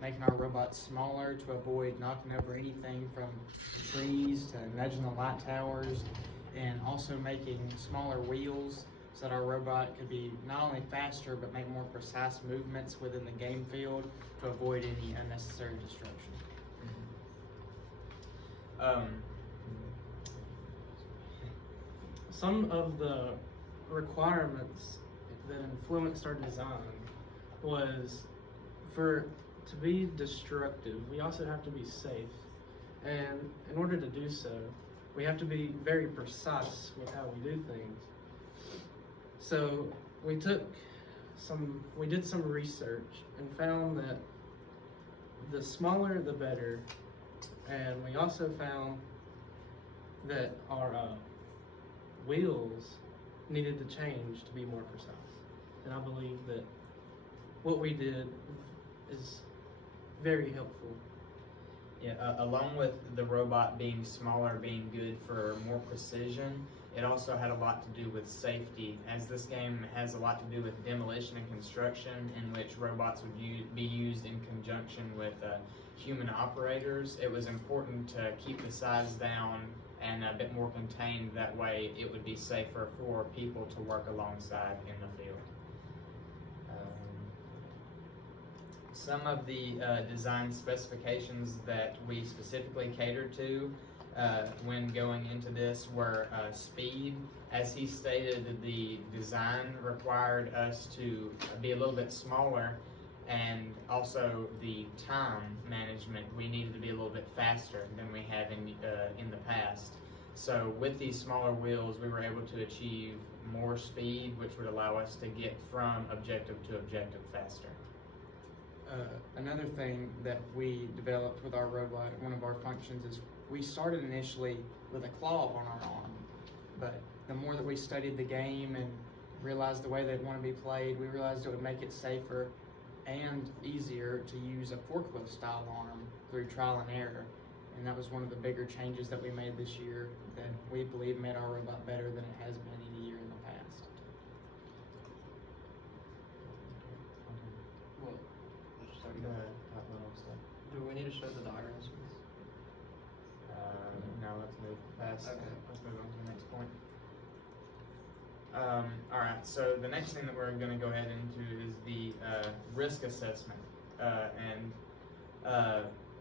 making our robots smaller to avoid knocking over anything from trees to nudging the light towers, and also making smaller wheels so that our robot could be not only faster but make more precise movements within the game field to avoid any unnecessary destruction. Some of the requirements that influenced our design was to be destructive, we also have to be safe. And in order to do so, we have to be very precise with how we do things. So we did some research and found that the smaller the better. And we also found that our wheels needed to change to be more precise. And I believe that what we did is very helpful. Yeah, along with the robot being smaller being good for more precision, it also had a lot to do with safety, as this game has a lot to do with demolition and construction, in which robots would be used in conjunction with human operators. It was important to keep the size down and a bit more contained. That way it would be safer for people to work alongside in the field. Some of the design specifications that we specifically catered to when going into this were speed. As he stated, the design required us to be a little bit smaller, and also the time management, we needed to be a little bit faster than we had in the past. So with these smaller wheels, we were able to achieve more speed, which would allow us to get from objective to objective faster. Another thing that we developed with our robot, one of our functions, is we started initially with a claw on our arm, but the more that we studied the game and realized the way that it wanted to be played, we realized it would make it safer and easier to use a forklift style arm through trial and error. And that was one of the bigger changes that we made this year that we believe made our robot better than it has been any year in the past. Well, Go ahead. do we need to show the diagrams for this? No, let's move past. Okay. Let's move on to the next point. All right. So the next thing that we're going to go ahead into is the risk assessment,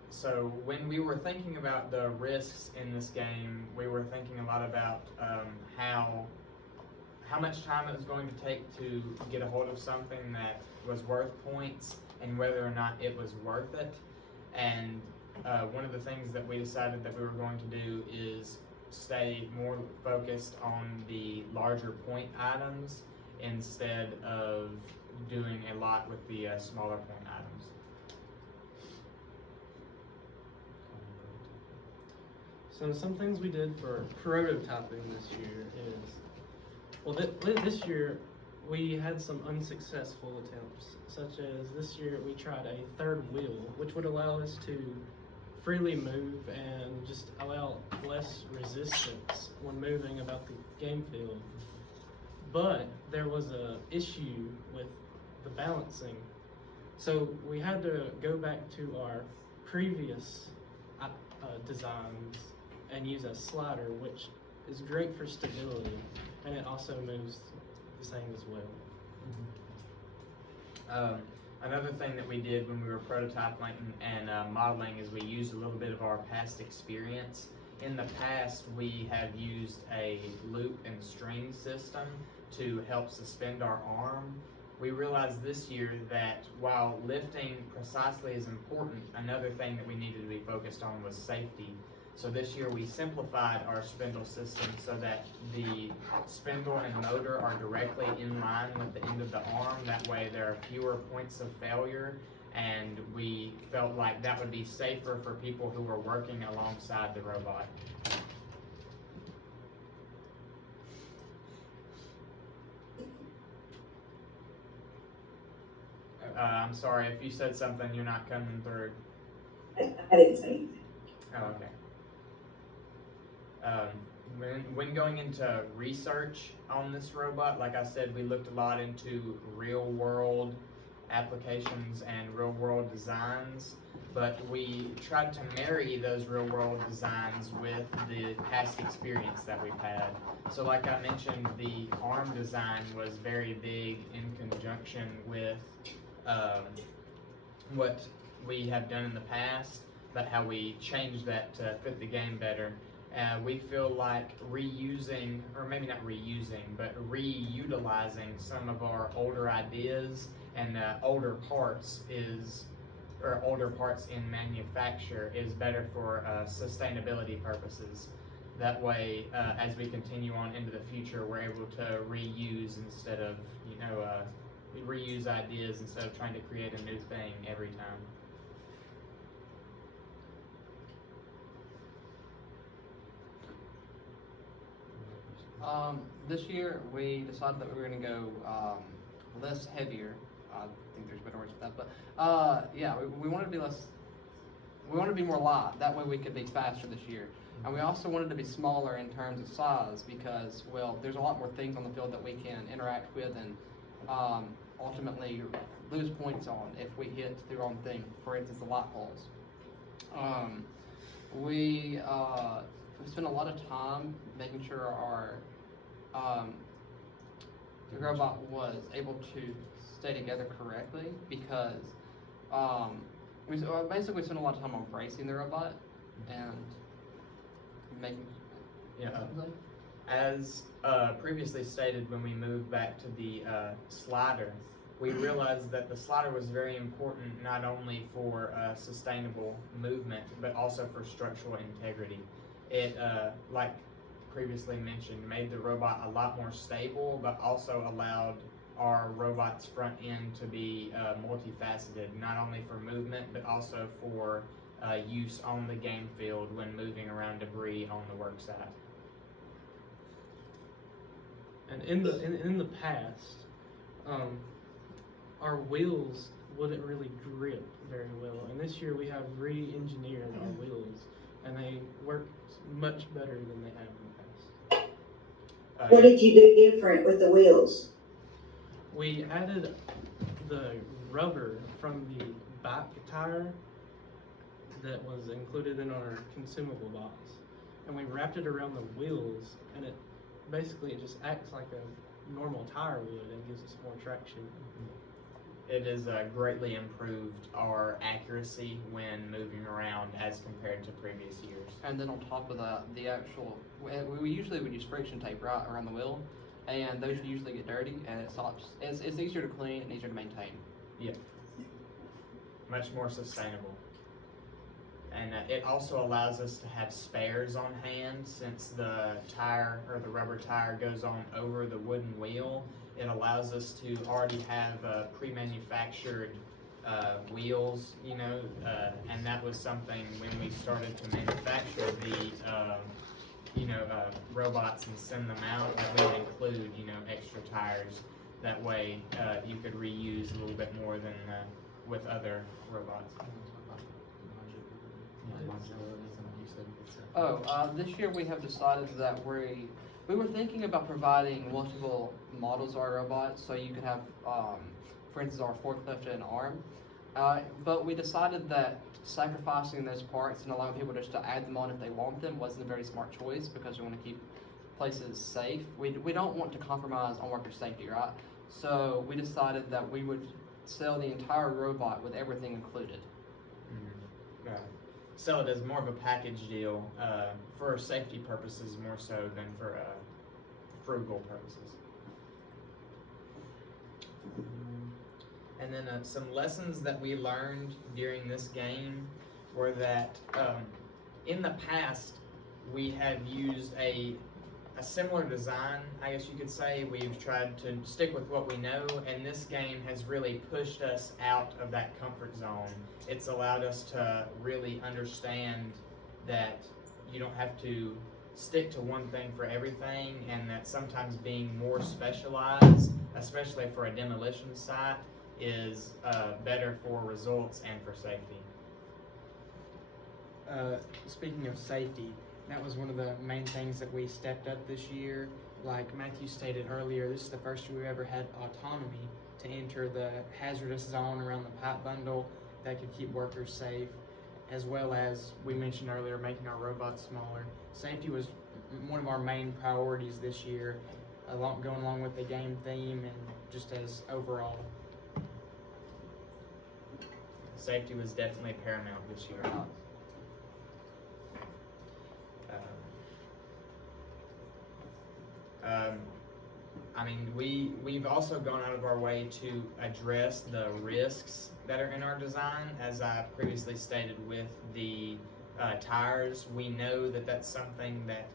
so when we were thinking about the risks in this game, we were thinking a lot about how much time it was going to take to get a hold of something that was worth points, and whether or not it was worth it. And one of the things that we decided that we were going to do is stay more focused on the larger point items instead of doing a lot with the smaller point items. So some things we did for prototyping this year is, well, this year we had some unsuccessful attempts, such as this year we tried a third wheel, which would allow us to freely move and just allow less resistance when moving about the game field. But there was a issue with the balancing. So we had to go back to our previous designs and use a slider, which is great for stability, and it also moves the same as well. Another thing that we did when we were prototyping and modeling is we used a little bit of our past experience. In the past, we have used a loop and string system to help suspend our arm. We realized this year that while lifting precisely is important, another thing that we needed to be focused on was safety. So this year we simplified our spindle system so that the spindle and motor are directly in line with the end of the arm. That way there are fewer points of failure, and we felt like that would be safer for people who are working alongside the robot. I'm sorry, if you said something, you're not coming through. I didn't say anything. Oh, okay. When going into research on this robot, like I said, we looked a lot into real world applications and real-world designs, but we tried to marry those real-world designs with the past experience that we've had. So like I mentioned, the ARM design was very big in conjunction with what we have done in the past, but how we changed that to fit the game better. We feel like reusing, or maybe not reusing, but reutilizing some of our older ideas and older parts in manufacture is better for sustainability purposes. That way, as we continue on into the future, we're able to reuse instead of, reuse ideas instead of trying to create a new thing every time. This year we decided that we were going to go less heavier. I think there's better words for that, but yeah, we wanted to be less. We wanted to be more light. That way we could be faster this year, and we also wanted to be smaller in terms of size because, well, there's a lot more things on the field that we can interact with and ultimately lose points on if we hit the wrong thing. For instance, the light poles. We spent a lot of time making sure our the robot was able to stay together correctly because we basically spent a lot of time on bracing the robot and making. Yeah. As previously stated, when we moved back to the slider, we realized that the slider was very important not only for sustainable movement, but also for structural integrity. It, like previously mentioned, made the robot a lot more stable, but also allowed our robot's front end to be multifaceted, not only for movement, but also for use on the game field when moving around debris on the work site. And in the past, our wheels wouldn't really grip very well. And this year we have re-engineered our wheels, and they work much better than they have in the past. What did you do different with the wheels? We added the rubber from the back tire that was included in our consumable box, and we wrapped it around the wheels, and it just acts like a normal tire would and gives us more traction. It has greatly improved our accuracy when moving around as compared to previous years. And then on top of that, the actual we usually would use friction tape right around the wheel, and those usually get dirty, and it stops. It's easier to clean and easier to maintain. Yeah, much more sustainable. And it also allows us to have spares on hand since the tire or the rubber tire goes on over the wooden wheel. It allows us to already have pre-manufactured wheels, and that was something when we started to manufacture the robots and send them out, that we would include, extra tires. That way you could reuse a little bit more than with other robots. This year we have decided that we were thinking about providing multiple models of our robots, so you could have, for instance, our forklift and arm. But we decided that sacrificing those parts and allowing people just to add them on if they want them wasn't a very smart choice because we want to keep places safe. We don't want to compromise on worker safety, right? So we decided that we would sell the entire robot with everything included. Mm-hmm. Sell it as more of a package deal for safety purposes more so than for frugal purposes. And then some lessons that we learned during this game were that in the past we have used a similar design, I guess you could say. We've tried to stick with what we know, and this game has really pushed us out of that comfort zone. It's allowed us to really understand that you don't have to stick to one thing for everything, and that sometimes being more specialized, especially for a demolition site, is better for results and for safety. Speaking of safety, that was one of the main things that we stepped up this year. Like Matthew stated earlier, this is the first year we ever had autonomy to to enter the hazardous zone around the pipe bundle that could keep workers safe, as well as we mentioned earlier, making our robots smaller. Safety was one of our main priorities this year, going along with the game theme and just as overall. Safety was definitely paramount this year. I mean, we've also gone out of our way to address the risks that are in our design. As I previously stated with the tires, we know that that's something that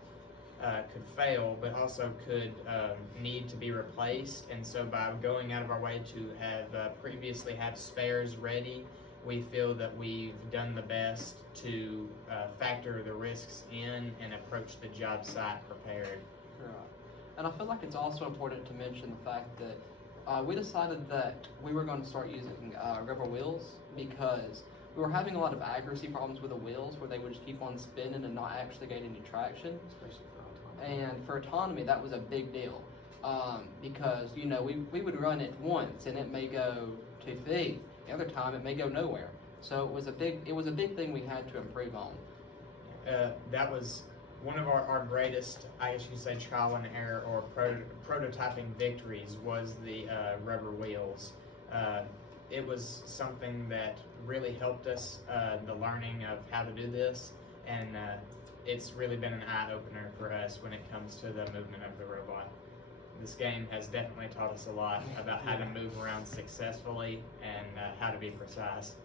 could fail, but also could need to be replaced. And so by going out of our way to have previously have spares ready, we feel that we've done the best to factor the risks in and approach the job site prepared. Right. And I feel like it's also important to mention the fact that we decided that we were going to start using rubber wheels because we were having a lot of accuracy problems with the wheels where they would just keep on spinning and not actually gain any traction. Especially for autonomy. And for autonomy, that was a big deal because, you know, we would run it once and it may go 2 feet. The other time it may go nowhere. So it was a big thing we had to improve on. That was one of our greatest, I guess you could say, trial and error or prototyping victories was the rubber wheels. It was something that really helped us, the learning of how to do this, and it's really been an eye-opener for us when it comes to the movement of the robot. This game has definitely taught us a lot about how to move around successfully and how to be precise.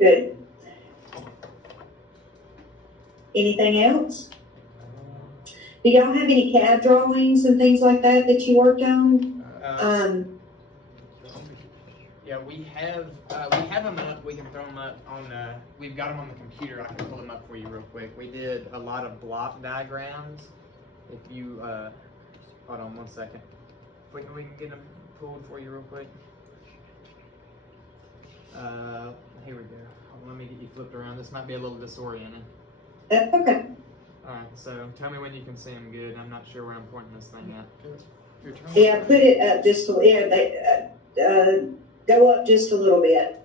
Good. Anything else? Do y'all have any CAD drawings and things like that you worked on? Yeah, we have them up. We can throw them up on. We've got them on the computer. I can pull them up for you real quick. We did a lot of block diagrams. If you hold on 1 second, we can get them pulled for you real quick. Here we go. Let me get you flipped around. This might be a little disorienting. That's okay. Alright, so tell me when you can see them good. I'm not sure where I'm pointing this thing at. Yeah, put it up just, go up just a little bit.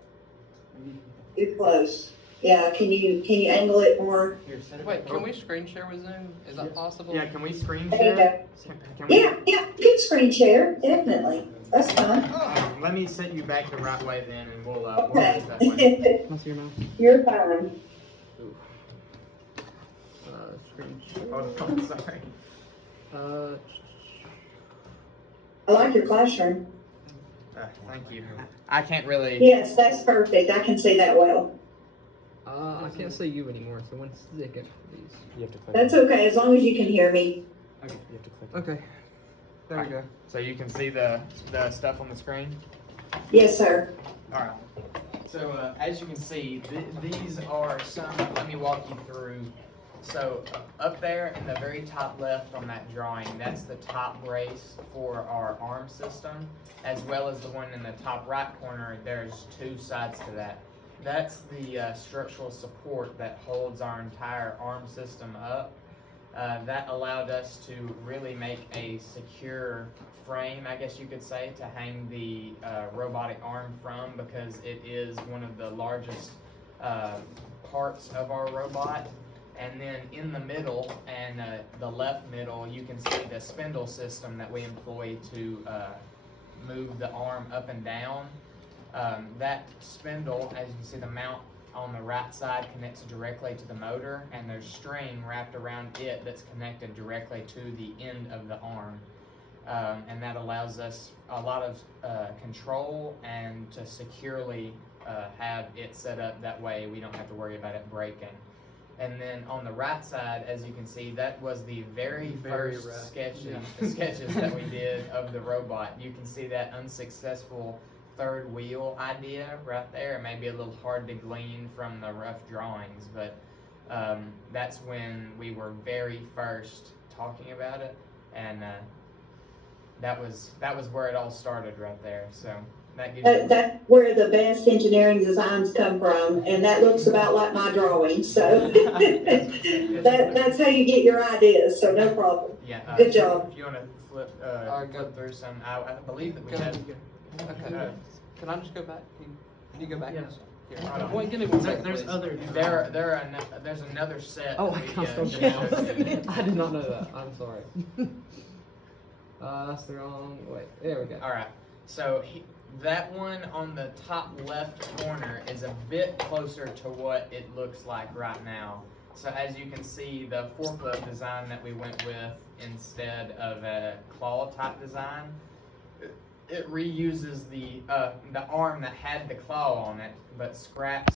You're close. Yeah, can you angle it more? Here, set it Wait, back. can we screen share with Zoom? Is that possible? Yeah, can we screen There you share? go. Can we? Yeah, you can screen share, definitely. That's fine. Let me set you back the right way then, and we'll do Okay. it that way. Can I see your mouse? You're fine. Screen share. Hold on, sorry. I like your classroom. Thank you. I can't really. Yes, that's perfect. I can see that well. I can't see you anymore, so one second, please. You have to click. That's okay, as long as you can hear me. Okay, you have to click. Okay. There we go. So you can see the stuff on the screen? Yes, sir. Alright. So as you can see, these are some, let me walk you through. So up there in the very top left on that drawing, that's the top brace for our arm system, as well as the one in the top right corner, there's 2 sides to that. That's the structural support that holds our entire arm system up. That allowed us to really make a secure frame, I guess you could say, to hang the robotic arm from, because it is one of the largest parts of our robot. And then in the middle and the left middle, you can see the spindle system that we employ to move the arm up and down. That spindle, as you can see, the mount on the right side connects directly to the motor, and there's string wrapped around it that's connected directly to the end of the arm. And that allows us a lot of control and to securely have it set up that way we don't have to worry about it breaking. And then on the right side, as you can see, that was the very first rough. sketches that we did of the robot. You can see that unsuccessful third wheel idea right there. It may be a little hard to glean from the rough drawings, but that's when we were very first talking about it, and that was where it all started right there. So that gives you That's where the best engineering designs come from, and that looks about like my drawing, so. That's how you get your ideas, so no problem. yeah. Good job. If you want to flip, Alright, go. flip through some. I believe that we Go have. ahead. Okay. Can I just go back? Can you go back? Yes. Here. Hold on. Wait, give me one There- second, there's please. other. There's another set. Oh, that I we, can't uh, spell I did not know that. I'm sorry. That's the wrong. Wait, there we go. All right. So that one on the top left corner is a bit closer to what it looks like right now. So as you can see, the forklift design that we went with instead of a claw type design, it reuses the arm that had the claw on it, but scraps